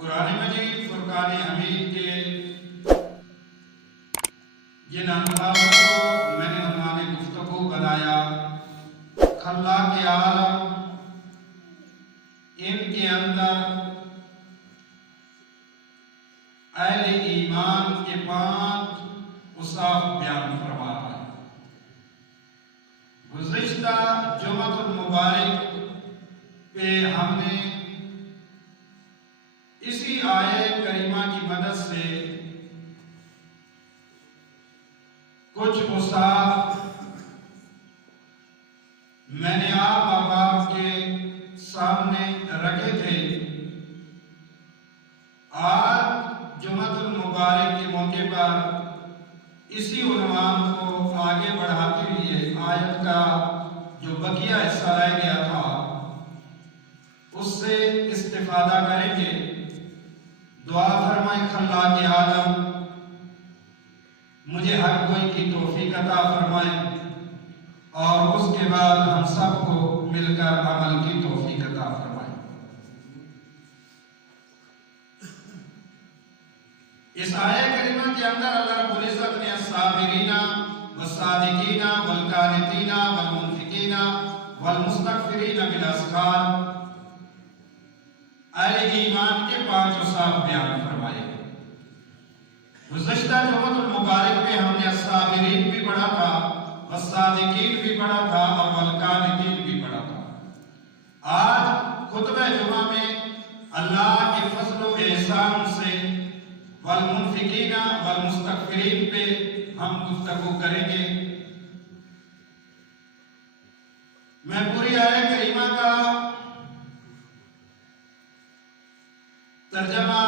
قرآن مجید فرقان حمید کے جن الفاظوں کو میں نے عنوان گفتگو بنایا خلاق عالم، ان کے اندر اہل ایمان کے 5 اوصاف بیان فرما رہا ہے۔ گزشتہ جمعۃ المبارک پہ ہم نے اسی آیت کریمہ کی مدد سے کچھ اوصاف میں نے آپ احباب کے سامنے رکھے تھے۔ آج جمعۃ المبارک کے موقع پر اسی عنوان کو آگے بڑھاتے ہوئے آیت کا جو بقیہ حصہ رہ گیا تھا اس سے استفادہ کریں گے۔ دعا فرمائیں خلاق عالم مجھے ہر کوئی کی توفیق عطا فرمائیں اور اس کے بعد ہم سب کو مل کر عمل کی توفیق عطا فرمائیں۔ اس آیہ کریمہ کے اندر اللہ رب العزت نے الصابرین والصادقین والقانتین والمنفقین والمستغفرین بالاسحار اہل ایمان کے 5 اوصاف بیان فرمائے۔ گزشتہ جمعۃ المبارک میں ہم نے الصابرین بھی پڑھا تھا، والصادقین بھی پڑھا تھا اور والقانتین بھی پڑھا تھا۔ آج خطبہ جمعہ میں اللہ کے فضل و احسان سے والمنفقین والمستغفرین پہ ہم گفتگو کریں گے۔ میں پوری آیہ کریمہ کا ترجمہ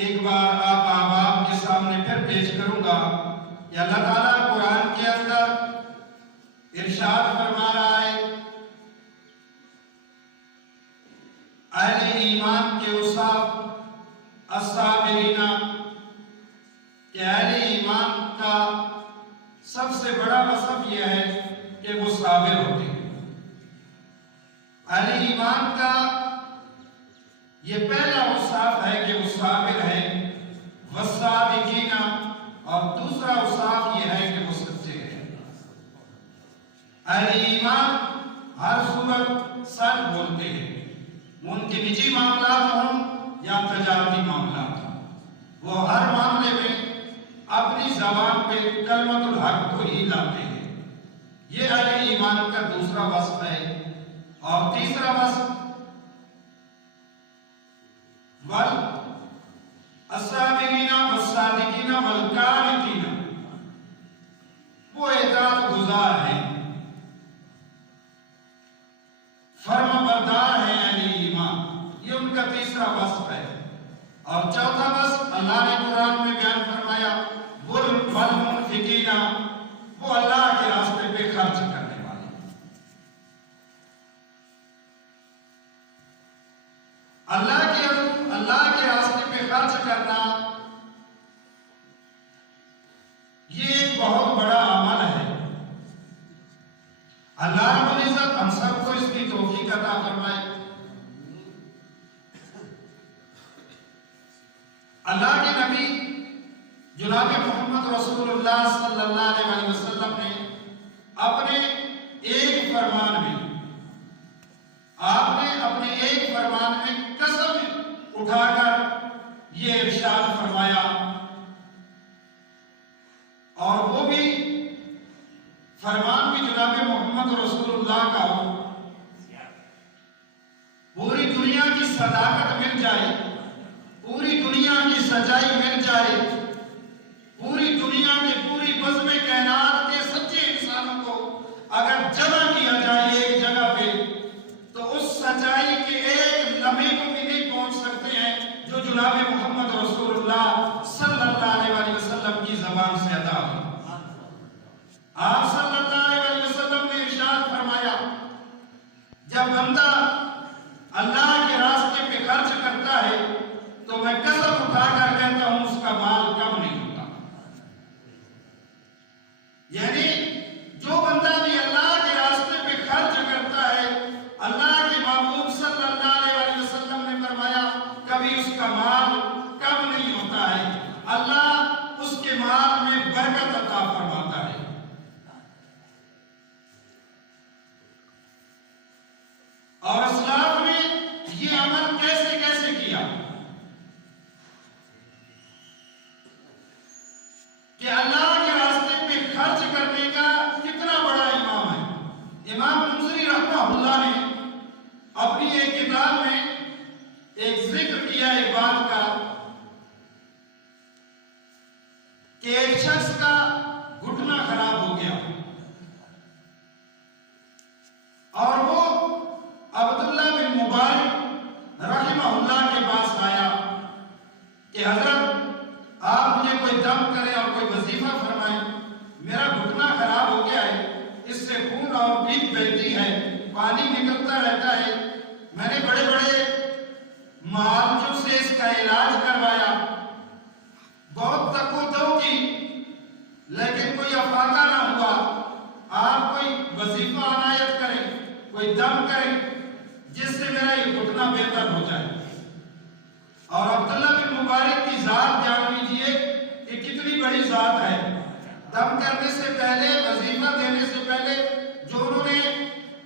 ایک بار آپ احباب کے سامنے پھر پیش کروں گا کہ اللہ تعالیٰ قرآن کے اندر ارشاد فرما رہا ہے اہل ایمان کے اوصاف الصابرین، کہ اہل ایمان کا سب سے بڑا وصف یہ ہے کہ وہ صابر ہوتے ہیں۔ اہل ایمان کا یہ پہلا اوصاف ہے کہ وہ صابر ہے، والصادقین، اور دوسرا اوصاف یہ ہے کہ وہ سچے ہیں۔ اہل ایمان ہر صورت سچ بولتے ہیں، ان کے نجی معاملات ہوں یا تجارتی معاملات ہوں، وہ ہر معاملے میں اپنی زبان پہ کلمۃ الحق کو ہی لاتے ہیں۔ یہ اہل ایمان کا دوسرا وصف ہے۔ اور تیسرا وصف الصابرین والصادقین والقانتین، وہ اطاعت گزار ہیں، فرما بردار ہیں اہل ایمان، یہ ان کا تیسرا وصف ہے۔ اور چوتھا وصف اللہ نے قرآن میں بیان فرمایا والمنفقین، وہ اللہ کے راستے پہ خرچ کرنے والے۔ اللہ کے راستے پہ خرچ کرنا یہ ایک بہت بڑا عمل ہے۔ اللہ رب العزت ہم سب کو اس کی توفیق عطا فرمائے۔ اللہ کے نبی جناب محمد رسول اللہ صلی اللہ علیہ وسلم نے اپنے ایک فرمان میں قسم اٹھا کر یہ ارشاد فرمایا، اور وہ بھی فرمان بھی جناب محمد رسول اللہ کا ہو، پوری دنیا کی صداقت مل جائے، پوری دنیا کی سچائی مل جائے، پوری دنیا کے پوری بزم کائنات کے سچے انسانوں کو اگر جمع کیا جائے ایک جگہ پہ تو اس سچائی کے ایک لمحے کو بھی نہیں پہنچ سکتے ہیں جو جناب محمد رسول اللہ صلی اللہ علیہ وسلم کی زبان سے ادا ہوئی۔ آپ صلی اللہ علیہ وسلم نے ارشاد فرمایا جب بندہ اللہ کے راستے پہ خرچ کرتا ہے تو میں قسم اٹھا کر کہتا ہوں اس کا مال کم نہیں ہوتا۔ یعنی جو بندہ بھی اللہ کے راستے پہ خرچ کرتا ہے، اللہ کے محبوب صلی اللہ علیہ وسلم نے فرمایا کبھی اس اس کا مال کم نہیں ہوتا ہے، اللہ اس کے مال میں برکت عطا فرماتا ہے۔ اور اسلاف نے یہ عمل کیسے کیسے کیا کہ اللہ کے راستے پہ خرچ کرنے کا کتنا بڑا امام ہے۔ امام منذری رحمہ اللہ نے اپنی ایک کتاب میں ایک ذکر کیا ایک بات کا کہ ایک شخص کا گھٹنا خراب ہو گیا اور وہ عبداللہ بن مبارک رحمہ اللہ کے پاس آیا کہ حضرت آپ مجھے کوئی دم کریں اور کوئی وظیفہ فرمائیں، میرا گھٹنا خراب ہو گیا ہے، اس سے خون اور پیپ بہتی ہے، پانی نکلتا رہتا ہے، میں نے بڑے بڑے معالجوں سے اس کا علاج کروایا، بہت تک و دو کی، لیکن کوئی افاقہ نہ ہوا۔ آپ کوئی وظیفہ عنایت کریں، کوئی دم کریں جس سے میرا یہ گھٹنا بہتر ہو جائے۔ اور عبداللہ بن مبارک کی ذات جان لیجیے کہ کتنی بڑی ذات ہے۔ دم کرنے سے پہلے، وظیفہ دینے سے پہلے جو انہوں نے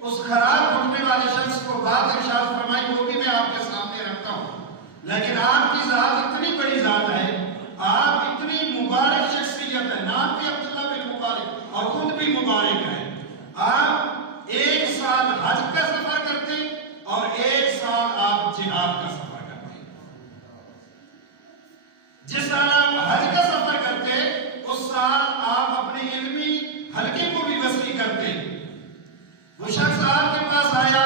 اس خراب گھٹنے والے شخص کو بات ارشاد فرمائی وہ بھی میں آپ کے سامنے رکھتا ہوں، لیکن آپ کی ذات اتنی بڑی ذات ہے، آپ اتنی مبارک شخصیت ہے، نام بھی عبداللہ بن مبارک اور خود بھی مبارک ہے۔ آپ ایک سال حج کا سفر کرتے اور ایک سال آپ جہاد کا سفر کرتے۔ جس سال آپ حج کا سفر کرتے اس سال آپ اپنے علمی حلقے کو بھی وسیع کرتے۔ وہ شخص آپ کے پاس آیا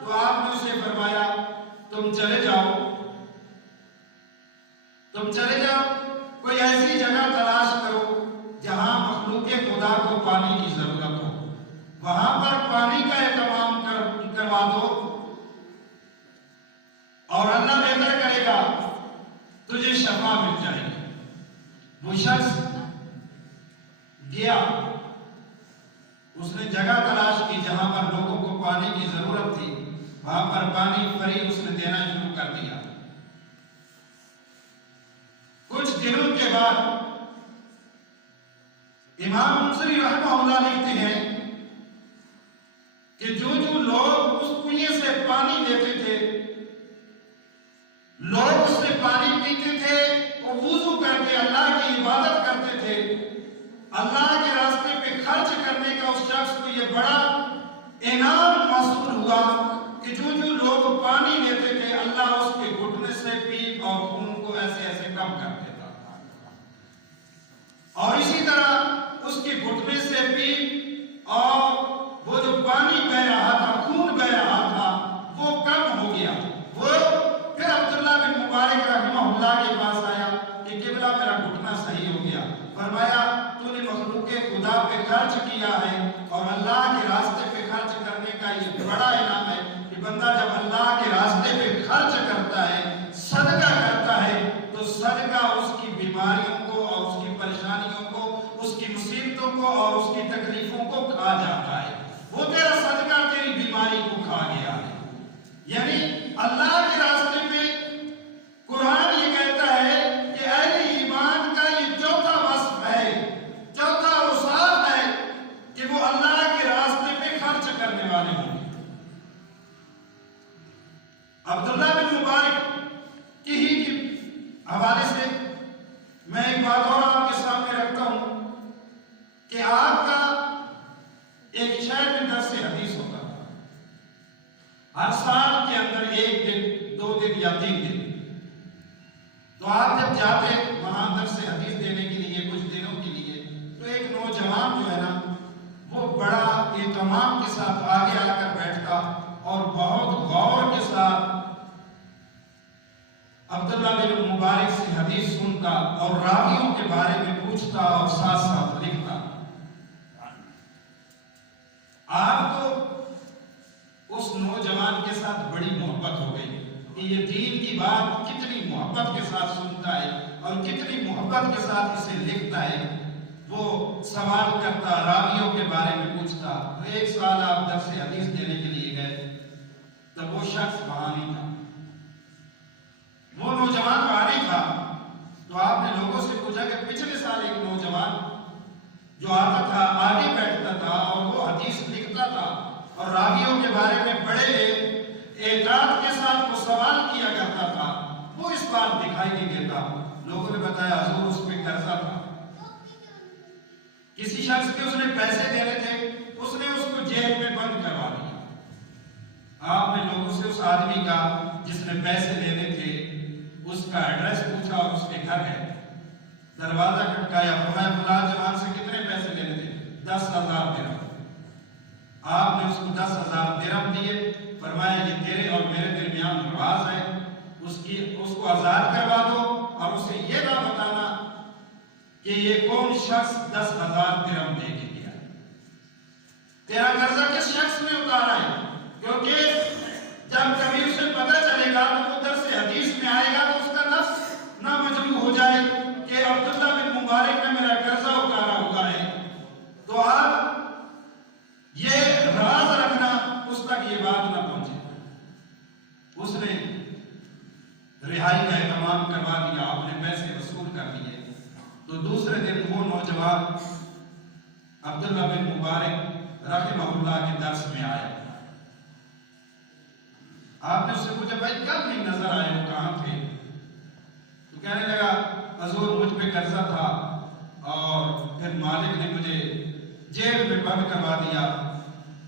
تو آپ نے اسے فرمایا تم چلے جاؤ، تم چلے جاؤ، کوئی ایسی جگہ تلاش کرو جہاں مخلوق خدا کو پانی کی ضرورت ہو، وہاں پر پانی کا اہتمام کروا دو اور اللہ بہتر کرے گا، تجھے شفا مل جائے گی۔ وہ شخص گیا، اس نے جگہ تلاش کی جہاں پر لوگوں کو پانی کی ضرورت تھی، وہاں پر پانی فری اس نے دینا شروع کر دیا۔ کچھ دنوں کے بعد امام منذری رحمہ اللہ لکھتے ہیں کہ جو لوگ اس کنویں سے پانی لیتے تھے، لوگ اس سے پانی پیتے تھے، وہ وضو کر کے اللہ کی عبادت کرتے تھے، اللہ کے راستے پہ خرچ کرنے کا اس شخص کو یہ بڑا انعام حاصل ہوا کہ جو لوگ پانی لیتے تھے اللہ اس کے گھٹنے سے پیپ اور خون کو ایسے ایسے کم کر دیتا، اور اسی طرح اس کے گھٹنے سے پیپ اور وہ جو پانی بہ رہا تھا، خون بہ رہا تھا، وہ کم ہو گیا۔ وہ پھر عبداللہ بن مبارک رحمہ اللہ کے پاس آیا کہ قبلہ میرا گھٹنا صحیح ہو گیا۔ فرمایا تو نے مخلوق خدا پہ خرچ کیا ہے، اور اللہ کے راستے پہ خرچ کرنے کا یہ بڑا انعام ہے کہ بندہ جب اللہ کے راستے پہ خرچ کرتا ہے، صدقہ کرتا ہے، تو صدقہ اس کی بیماریوں کو اور اس کی پریشانیوں کو، اس کی مصیبتوں کو اور اس کی تکلیفوں کو کھا جاتا ہے۔ وہ تیرا صدقہ تیری بیماری کو کھا گیا ہے۔ یعنی اللہ کے راستے میں قرآن یہ کہتا ہے کہ اہل ایمان کا یہ چوتھا وصف ہے، چوتھا اوصاف ہے کہ وہ اللہ کے راستے پہ خرچ کرنے والے ہوں۔ عبداللہ بن مبارک کی ہی کے حوالے سے میں ایک بات اور آپ کے سامنے رکھتا ہوں کہ آپ کا ایک شہر میں درس حدیث ہوتا تھا، ہر سال کے اندر ایک دن، 2 دن یا 3 دن، تو آپ جب جاتے وہاں درس حدیث دینے کے لیے کچھ دنوں کے لیے، تو ایک نوجوان جو ہے نا وہ بڑا اہتمام کے ساتھ آگے آ کر بیٹھتا اور بہت غور کے ساتھ عبداللہ بن مبارک سے حدیث سنتا اور راویوں کے بارے میں پوچھتا اور ساتھ ساتھ لکھتا۔ آپ کو اس نوجوان کے ساتھ بڑی محبت ہو گئی کہ یہ دین کی بات کتنی محبت کے ساتھ سنتا ہے اور کتنی محبت کے ساتھ اسے لکھتا ہے۔ وہ سوال کرتا، راویوں کے بارے میں پوچھتا۔ ایک سال آپ درس حدیث دینے کے لیے گئے، تب وہ شخص وہاں نہیں تھا۔ وہ نوجوان وہاں نہیں تھا، تو آپ نے لوگوں سے پوچھا کہ پچھلے سال ایک نوجوان جو آتا تھا آگے بیٹھتا تھا اور وہ حدیث لکھتا تھا اور راویوں کے بارے میں بڑے اعتراض کے ساتھ وہ سوال کیا کرتا تھا، وہ اس بار دکھائی نہیں دیتا۔ لوگوں نے بتایا حضور اس پہ قرضہ تھا، کسی شخص کے اس نے پیسے دینے تھے، اس نے اس کو جیل میں بند کروا دیا۔ آپ نے لوگوں سے اس آدمی کا جس نے پیسے دینے تھے اس کا ایڈریس پوچھا اور اس کے گھر ہے، دروازہ کھٹکایا، فرمایا فلاں جوان سے کتنے پیسے لینے تھے؟ 10,000 درہم۔ آپ نے اس کو 10,000 درہم دیے، فرمایا یہ تیرے اور میرے درمیان رواج ہے، اس کو آزاد کروا دو اور اسے یہ نہ بتانا کہ یہ کون شخص 10,000 درہم دے کے گیا۔ تیرا قرضہ کس شخص نے اتارا ہے؟ کیونکہ جب کبھی اسے پتہ چلے گا تو وہ درس حدیث میں آئے گا تو اس کا نفس نہ مجروح ہو جائے کہ عبداللہ بن مبارک نے میرا قرضہ اتارا ہوا ہے۔ تو آپ یہ راز رکھنا اس تک یہ بات نہ پہنچے۔ اس نے رہائی کا اہتمام کروا دیا، اپنے پیسے وصول کر دیے۔ تو دوسرے دن وہ نوجوان عبداللہ بن مبارک رحمہ اللہ کے درس میں آیا۔ آپ نے اس سے پوچھا بھائی کب نہیں نظر آئے، وہ کہاں تھے؟ تو کہنے لگا حضور مجھ پہ قرضہ تھا اور پھر مالک نے مجھے جیل میں بند کروا دیا،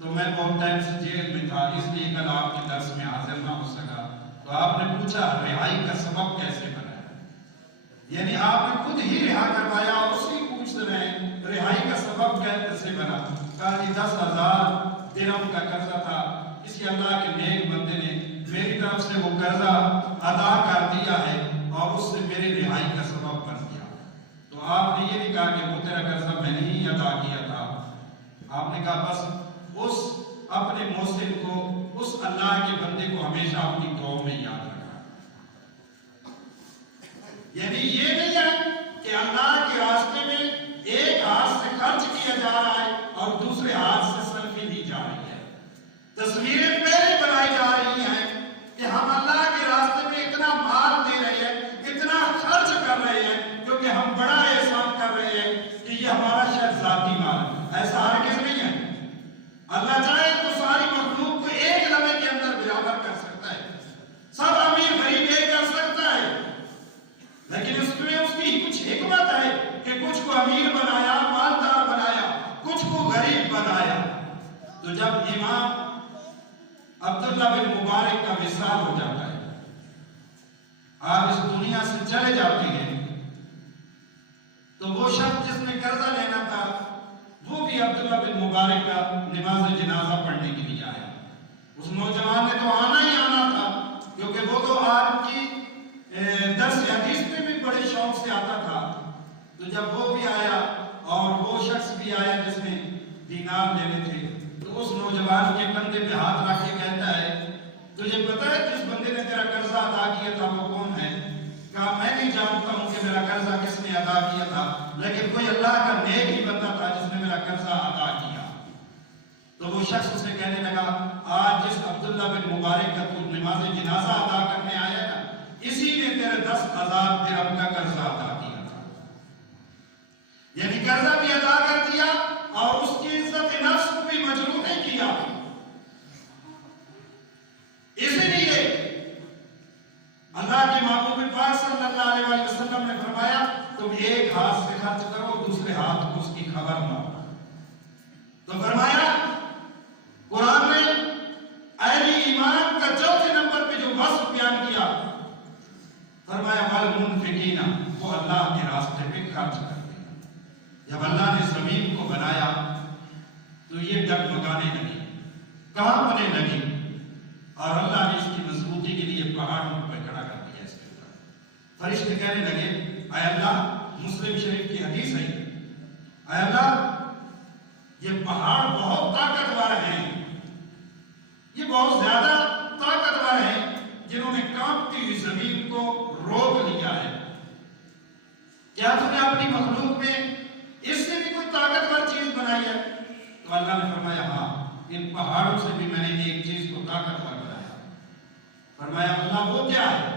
تو میں بہت ٹائم سے جیل میں تھا، اس لیے کل آپ کے درس میں حاضر نہ ہو سکا۔ تو آپ نے پوچھا رہائی کا سبب کیسے بنا؟ یعنی آپ نے خود ہی رہا کروایا اور اسی پوچھ رہے ہیں رہائی کا سبب کیسے بنا؟ کہا جی 10,000 درہم کا قرضہ تھا، کسی اللہ کے نیک بندے نے میری طرف سے وہ قرضہ ادا کر دیا ہے اور اس سے میری رہائی کا سبب بن گیا۔ تو آپ نے یہ نہیں کہا کہ وہ تیرا قرضہ میں نے ہی ادا کیا تھا، آپ نے کہا بس اس اپنے محسن کو، اس اللہ کے بندے کو ہمیشہ اپنی دعاؤں میں یاد رکھا۔ یعنی یہ نہیں ہے کہ اللہ کے راستے میں ایک ہاتھ سے خرچ کیا جا رہا ہے اور دوسرے ہاتھ سے سلفی دی جا رہی ہے، تصویریں پہلے بنائی جا رہی ہیں کہ ہم اللہ کے راستے میں اتنا مال دے رہے ہیں، اتنا خرچ کر رہے ہیں کیونکہ ہم بڑا احسان کر رہے ہیں کہ یہ ہمارا شاید ذاتی مال ہے۔ ایسا ہرگز نہیں ہے۔ اللہ چاہے تو ساری مخلوق کو ایک لمحے کے اندر برابر کر سکتا ہے، سب امیر غریب ایک کر سکتا ہے، لیکن اس میں اس کی کچھ حکمت ہے کہ کچھ کو امیر بنایا، مالدار بنایا، کچھ کو غریب بنایا۔ تو جب امام عبداللہ بن مبارک کا وصال ہو جاتا ہے، آپ اس دنیا سے چلے جاتے ہیں، تو وہ شخص جس نے قرضہ لینا تھا وہ بھی عبداللہ بن مبارک کا نماز جنازہ پڑھنے کے لیے آیا۔ اس نوجوان نے تو آنا ہی آنا تھا کیونکہ وہ تو آپ کی درس حدیث میں بھی بڑے شوق سے آتا تھا۔ تو جب وہ بھی آیا اور وہ شخص بھی آیا جس نے دینار لینے تھے، تو اس نوجوان کے کندھے پہ ہاتھ رکھ کے کہتا ہے تجھے پتہ ہے جس بندے نے تیرا قرضہ ادا کیا تھا وہ کون ہے؟ کہا میں نہیں جانتا ہوں کہ میرا قرضہ کس نے ادا کیا تھا، لیکن کوئی اللہ کا نیک ہی بندہ تھا جس نے میرا قرضہ ادا کیا۔ تو وہ شخص اسے کہنے لگا آج جس عبداللہ بن مبارک کا تو نماز جنازہ ادا کرنے آیا نا، اسی نے تیرے 10,000 درہم کا قرضہ ادا کیا تھا۔ یعنی قرضہ بھی ادا کر دیا اور اس کی عزت نفس کو بھی مجروح نہیں کیا۔ اسی لیے اللہ کے محبوب پاک صلی اللہ علیہ وسلم نے فرمایا تم ایک ہاتھ سے خرچ کرو، دوسرے ہاتھ کو اس کی خبر نہ ہو۔ تو فرمایا قرآن نے اہل ایمان کا چوتھے نمبر پہ جو وصف بیان کیا، فرمایا والمنفقین، وہ اللہ کے راستے پہ خرچ کرتے ہیں۔ جب اللہ نے زمین کو بنایا تو یہ ڈگمگانے لگی، کہاں بنے لگی، اور اللہ نے اس کی مضبوطی کے لیے پہاڑوں پر کھڑا کر دیا۔ اس کے اوپر فرشتے کہنے لگے اے اللہ، مسلم شریف کی حدیث ہے، اے اللہ یہ پہاڑ بہت طاقتور ہیں، یہ بہت زیادہ طاقتور ہیں جنہوں نے کانپتی ہوئی زمین کو روک لیا ہے۔ کیا تم نے اپنی مخلوق میں اس سے بھی کوئی طاقتور چیز بنائی ہے؟ تو اللہ نے فرمایا ہاں، ان پہاڑوں سے بھی میں نے ایک چیز کو طاقتور بنایا۔ فرمایا اللہ وہ کیا ہے؟